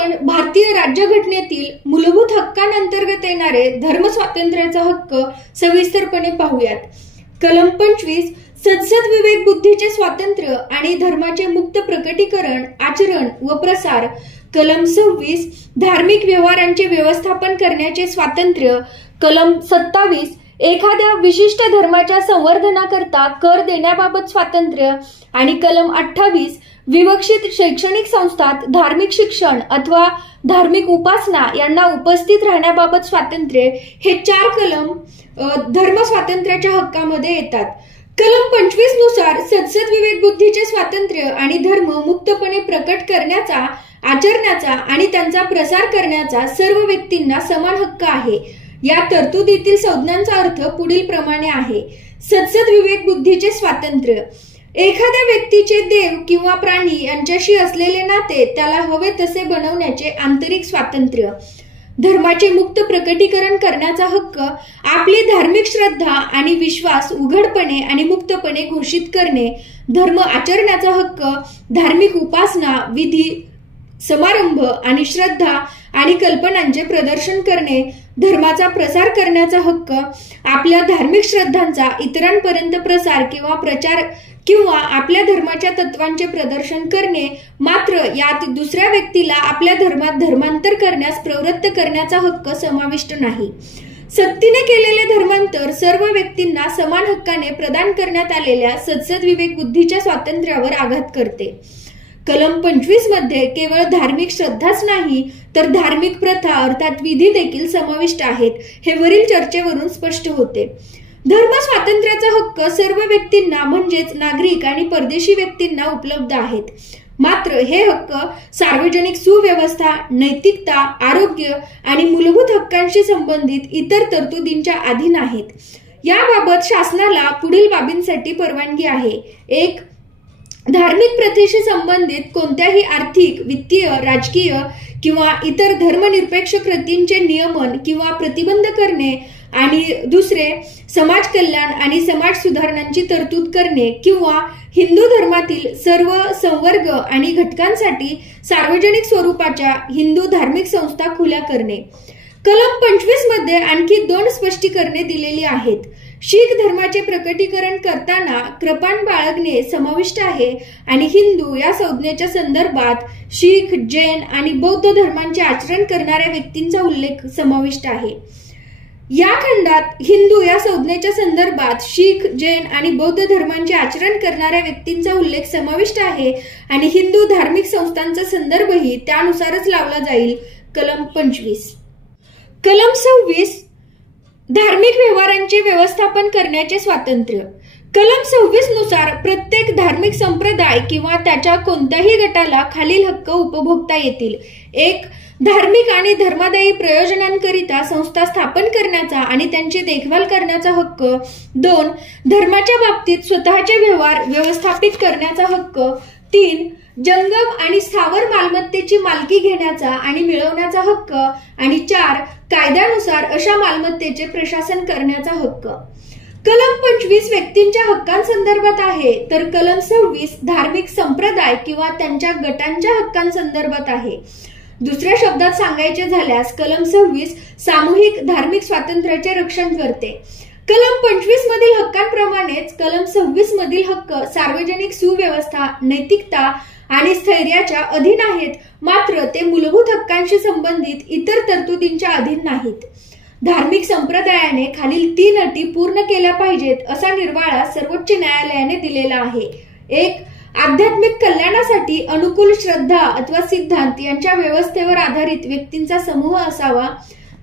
आपण भारतीय राज्यघटनेतील मूलभूत हक्कांअंतर्गत येणारे धर्म स्वातंत्र्याचा हक्क सविस्तरपणे पाहूयात. कलम 25 सदसद विवेक बुद्धीचे स्वातंत्र्य आणि धर्माचे मुक्त प्रकटीकरण, आचरण व प्रसार. कलम 26 धार्मिक व्यवहारांचे व्यवस्थापन करण्याचे स्वातंत्र्य. कलम 27 एखाद्या विशिष्ट धर्माच्या संवर्धनाकरता कर देण्याबाबत स्वातंत्र्य. आणि कलम 28 विवक्षित शैक्षणिक संस्थात धार्मिक शिक्षण अथवा धार्मिक उपासना यांना उपस्थित राहण्याबाबत स्वातंत्र्य. हे 4 कलम धर्म स्वातंत्र्याच्या हक्कामध्ये येतात. कलम 25 नुसार सदसद विवेक बुद्धीचे स्वातंत्र्य आणि धर्म मुक्तपणे प्रकट करण्याचा, आचरण्याचा आणि त्यांचा प्रसार करण्याचा सर्व व्यक्तींना समान हक्क आहे. या तरतुदीतील संज्ञांचा अर्थ पुढील प्रमाणे आहे. सदसद विवेक बुद्धीचे स्वातंत्र्य. एखाद्या व्यक्तीचे देव किंवा प्राणी यांच्याशी असलेले नाते त्याला हवे तसे बनवण्याचे आंतरिक स्वातंत्र्य. धर्माचे मुक्त प्रकटीकरण करण्याचा हक्क. आपली धार्मिक श्रद्धा आणि विश्वास उघडपणे आणि मुक्तपणे घोषित करणे. धर्म आचरण्याचा हक्क. धार्मिक उपासना, विधी, समारंभ आणि श्रद्धा आणि कल्पनांचे प्रदर्शन करणे. धर्माचा प्रसार करण्याचा हक्क. आपल्या धार्मिक श्रद्धांचा इतरांपर्यंत प्रसार किंवा प्रचार किंवा आपल्या धर्माच्या तत्वांचे प्रदर्शन करणे, मात्र यात दुसऱ्या व्यक्तीला आपल्या धर्मात धर्मांतर करण्यास प्रवृत्त करण्याचा हक्क समाविष्ट नाही. सक्तीने केलेले धर्मांतर सर्व व्यक्तींना समान हक्काने प्रदान करण्यात आलेल्या सदसद विवेक बुद्धीच्या स्वातंत्र्यावर आघात करते. कलम 25 मध्ये केवळ धार्मिक श्रद्धाच नाही तर धार्मिक प्रथा अर्थात विधी देखील समाविष्ट आहेत, हे वरील चर्चेवरून स्पष्ट होते. धर्म स्वातंत्र्याचा हक्क सर्व व्यक्तींना म्हणजेच नागरिक आणि परदेशी व्यक्तींना उपलब्ध आहेत. मात्र हे हक्क सार्वजनिक सुव्यवस्था, नैतिकता, आरोग्य आणि मूलभूत हक्कांशी संबंधित इतर तरतुदींच्या अधीन आहेत. याबाबत शासनाला पुढील बाबींसाठी परवानगी आहे. 1. धार्मिक प्रथेशी संबंधित कोणत्याही आर्थिक, वित्तीय, राजकीय किंवा इतर धर्मनिरपेक्ष कृतींचे नियमन किंवा प्रतिबंध करणे. आणि 2. समाज कल्याण आणि समाज सुधारणांची तरतूद करणे किंवा हिंदू धर्मातील सर्व संवर्ग आणि घटकांसाठी सार्वजनिक स्वरूपाच्या हिंदू धार्मिक संस्था खुल्या करणे. कलम 25 मध्ये आणखी 2 स्पष्टीकरणे दिलेली आहेत. शीख धर्माचे प्रकटीकरण करताना कृपाण बाळगणे समाविष्ट आहे आणि हिंदू या संज्ञेच्या संदर्भात शीख, जैन आणि बौद्ध धर्मांचे आचरण करणाऱ्या व्यक्तींचा उल्लेख समाविष्ट आहे. या खंडात हिंदू या संज्ञेच्या संदर्भात शीख, जैन आणि बौद्ध धर्मांचे आचरण करणाऱ्या व्यक्तींचा उल्लेख समाविष्ट आहे आणि हिंदू धार्मिक संस्थांचा संदर्भही त्यानुसारच लावला जाईल. कलम 25. कलम 26 धार्मिक व्यवहारांचे व्यवस्थापन करण्याचे स्वातंत्र्य. कलम 26 नुसार प्रत्येक धार्मिक संप्रदाय किंवा त्याच्या कोणत्याही गटाला खालील हक्क उपभोगता येतील. 1. धार्मिक आणि धर्मादायी प्रयोजनांकरिता संस्था स्थापन करण्याचा आणि त्यांची देखभाल करण्याचा हक्क. 2. धर्माच्या बाबतीत स्वतःचे व्यवहार व्यवस्थापित करण्याचा हक्क. 3. जंगम आणि स्थावर मालमत्तेची मालकी घेण्याचा आणि मिळवण्याचा हक्क. आणि 4. कायद्यानुसार अशा मालमत्तेचे प्रशासन करण्याचा हक्क. कलम 25 व्यक्तींच्या हक्कांसंदर्भात आहे तर कलम 26 धार्मिक संप्रदाय किंवा त्यांच्या गटांच्या हक्कांसंदर्भात आहे. दुसऱ्या शब्दात सांगायचे झाल्यास कलम 26 सामूहिक धार्मिक स्वातंत्र्याचे रक्षण करते. कलम 25 मधील हक्कांप्रमाणेच कलम 26 मधील हक्क सार्वजनिक सुव्यवस्था, नैतिकता आणि स्थैर्याच्या अधीन आहेत, मात्र ते मूलभूत हक्कांशी संबंधित इतर तरतुदींच्या अधीन नाहीत. धार्मिक संप्रदायाने खालील 3 अटी पूर्ण केल्या पाहिजेत असा निर्वाळा सर्वोच्च न्यायालयाने दिलेला आहे. 1. आध्यात्मिक कल्याणासाठी अनुकूल श्रद्धा अथवा सिद्धांत यांच्या व्यवस्थेवर आधारित व्यक्तींचा समूह असावा.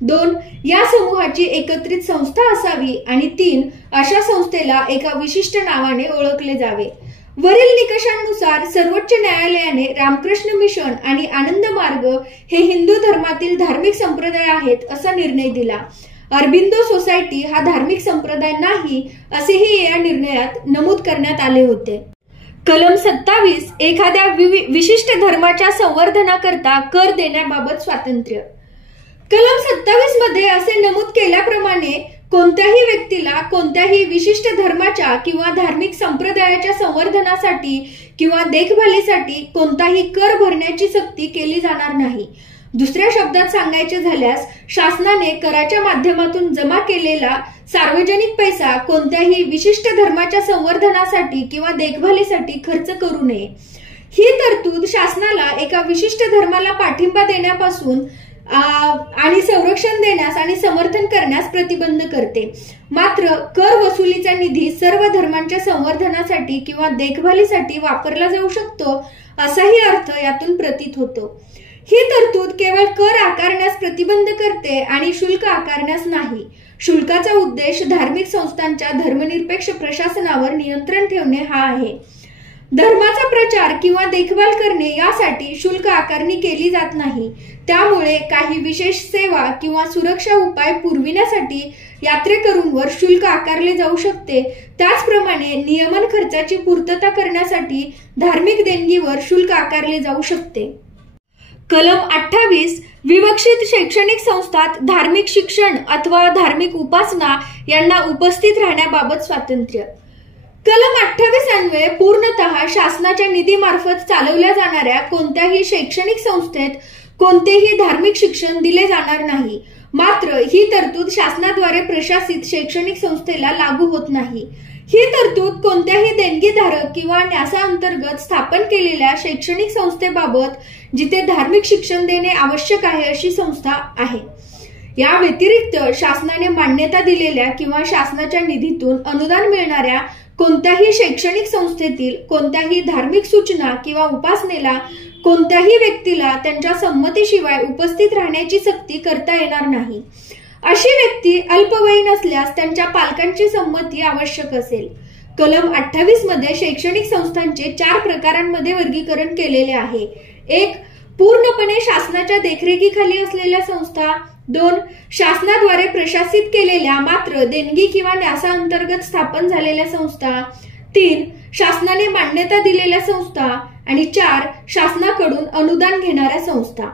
2. या समूहाची एकत्रित संस्था असावी. आणि 3. अशा संस्थेला एका विशिष्ट नावाने ओळखले जावे. वरील निकषांनुसार सर्वोच्च न्यायालयाने रामकृष्ण मिशन आणि आनंद मार्ग हे हिंदू धर्मातील धार्मिक संप्रदाय आहेत असा निर्णय दिला. अरबिंदो सोसायटी हा धार्मिक संप्रदाय नाही असेही या निर्णयात नमूद करण्यात आले होते. कलम 27 एखाद्या विशिष्ट धर्माच्या संवर्धनाकरता कर देण्याबाबत स्वातंत्र्य. कलम 27 मध्ये असे नमूद केल्याप्रमाणे कोणत्याही व्यक्तीला कोणत्याही विशिष्ट धर्माच्या किंवा धार्मिक संप्रदायाच्या संवर्धनासाठी किंवा देखभालीसाठी कोणताही कर भरण्याची सक्ती केली जाणार नाही. दुसऱ्या शब्दात सांगायचे झाल्यास शासनाने कराच्या माध्यमातून जमा केलेला सार्वजनिक पैसा कोणत्याही विशिष्ट धर्माच्या संवर्धनासाठी किंवा देखभालीसाठी खर्च करू नये. ही तरतूद शासनाला एका विशिष्ट धर्माला पाठिंबा देण्यापासून आणि संरक्षण देण्यास आणि समर्थन करण्यास प्रतिबंध करते. मात्र कर वसुलीचा निधी सर्व धर्मांच्या संवर्धनासाठी किंवा देखभालीसाठी वापरला जाऊ शकतो असाही अर्थ यातून प्रतीत होतो. ही तरतूद केवळ कर आकारण्यास प्रतिबंध करते आणि शुल्क आकारण्यास नाही. शुल्काचा उद्देश धार्मिक संस्थांच्या धर्मनिरपेक्ष प्रशासनावर नियंत्रण ठेवणे हा आहे. धर्माचा प्रचार किंवा देखभाल करणे यासाठी शुल्क आकारणी केली जात नाही. त्यामुळे काही विशेष सेवा किंवा सुरक्षा उपाय पुरविण्यासाठी यात्रेकरूंवर शुल्क आकारले जाऊ शकते. त्याचप्रमाणे नियमन खर्चाची पूर्तता करण्यासाठी धार्मिक देणगीवर शुल्क आकारले जाऊ शकते. कलम 28 विवक्षित शैक्षणिक संस्थात धार्मिक शिक्षण अथवा धार्मिक उपासना यांना उपस्थित राहण्याबाबत स्वातंत्र्य. कलम 28 अन्वये पूर्णतः शासनाच्या निधीमार्फत चालवल्या जाणाऱ्या कोणत्याही शैक्षणिक संस्थेत कोणतेही धार्मिक शिक्षण दिले जाणार नाही. मात्र ही तरतूद शासनाद्वारे प्रशासित शैक्षणिक संस्थेला लागू होत नाही. ही तरतूद कोणत्याही देणगीधारक किंवा न्यासा अंतर्गत स्थापन केलेल्या शैक्षणिक संस्थेबाबत जिथे धार्मिक शिक्षण देणे आवश्यक आहे अशी संस्था आहे. या व्यतिरिक्त शासनाने मान्यता दिलेल्या किंवा शासनाच्या निधीतून अनुदान मिळणाऱ्या कोणत्याही शैक्षणिक संस्थेतील कोणत्याही धार्मिक सूचना किंवा उपासनेला कोणत्याही व्यक्तीला त्यांच्या संमतीशिवाय उपस्थित राहण्याची सक्ती करता येणार नाही. अशी व्यक्ती अल्पवयीन असल्यास त्यांच्या पालकांची संमती आवश्यक असेल. कलम 28 मध्ये शैक्षणिक संस्थांचे 4 प्रकारांमध्ये वर्गीकरण केलेले आहे. 1. पूर्णपणे शासनाच्या देखरेखीखाली असलेल्या संस्था. 2. शासनाद्वारे प्रशासित केलेल्या मात्र देणगी किंवा न्यासा अंतर्गत स्थापन झालेल्या संस्था. 3. शासनाने मान्यता दिलेल्या संस्था. आणि 4. शासनाकडून अनुदान घेणाऱ्या संस्था.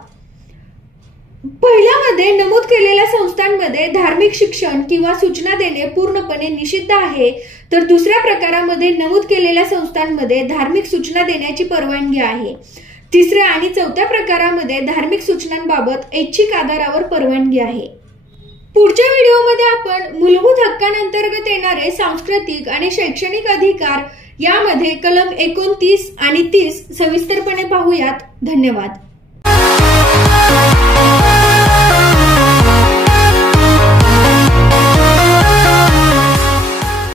पहिल्यामध्ये नमूद केलेल्या संस्थांमध्ये धार्मिक शिक्षण किंवा सूचना देणे पूर्णपणे निषिद्ध आहे, तर दुसऱ्या प्रकारामध्ये नमूद केलेल्या संस्थांमध्ये धार्मिक सूचना देण्याची परवानगी आहे. तिसऱ्या आणि चौथ्या प्रकारामध्ये धार्मिक सूचनांबाबत ऐच्छिक आधारावर परवानगी आहे. पुढच्या व्हिडिओमध्ये आपण मूलभूत हक्कांअंतर्गत येणारे सांस्कृतिक आणि शैक्षणिक अधिकार यामध्ये कलम 29 आणि 30 सविस्तरपणे पाहूयात. धन्यवाद.